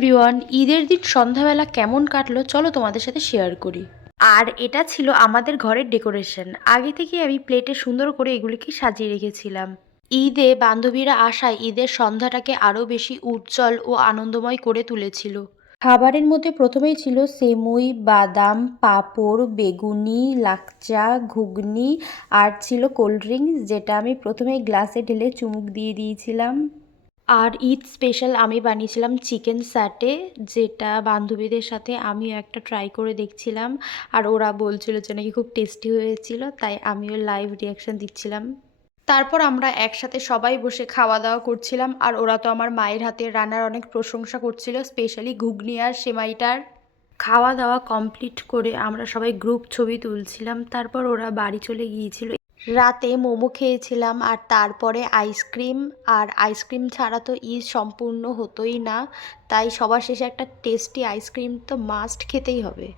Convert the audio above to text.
Everyone, ঈদের দিন সন্ধ্যাবেলা কেমন কাটলো চলো তোমাদের সাথে শেয়ার করি। আর এটা ছিল আমাদের ঘরের ডেকোরেশন। আগে থেকে আমি প্লেটে সুন্দর করে এগুলিকে সাজিয়ে রেখেছিলাম। ঈদে বান্ধবীরা আসায় ঈদের সন্ধ্যাটাকে আরো বেশি উজ্জ্বল ও আনন্দময় করে তুলেছিল। খাবারের মধ্যে প্রথমেই ছিল সেমুই, বাদাম, পাঁপড়, বেগুনি, লাকচা, ঘুগনি আর ছিল কোল্ড ড্রিঙ্কস, যেটা আমি প্রথমেই গ্লাসে ঢেলে চুমুক দিয়ে দিয়েছিলাম। আর ঈদ স্পেশাল আমি বানিয়েছিলাম চিকেন স্যাটে, যেটা বান্ধবীদের সাথে আমিও একটা ট্রাই করে দেখছিলাম। আর ওরা বলছিল যে নাকি খুব টেস্টি হয়েছিল, তাই আমিও লাইভ রিয়াকশন দিচ্ছিলাম। তারপর আমরা একসাথে সবাই বসে খাওয়া দাওয়া করছিলাম, আর ওরা তো আমার মায়ের হাতের রান্নার অনেক প্রশংসা করছিল, স্পেশালি ঘুগনি আর সেমাইটার। খাওয়া দাওয়া কমপ্লিট করে আমরা সবাই গ্রুপ ছবি তুলছিলাম, তারপর ওরা বাড়ি চলে গিয়েছিল। রাতে মোমো খেয়েছিলাম আর তারপরে আইসক্রিম। আর আইসক্রিম ছাড়া তো ঈদ সম্পূর্ণ হতোই না, তাই সবার শেষে একটা টেস্টি আইসক্রিম তো মাস্ট খেতেই হবে।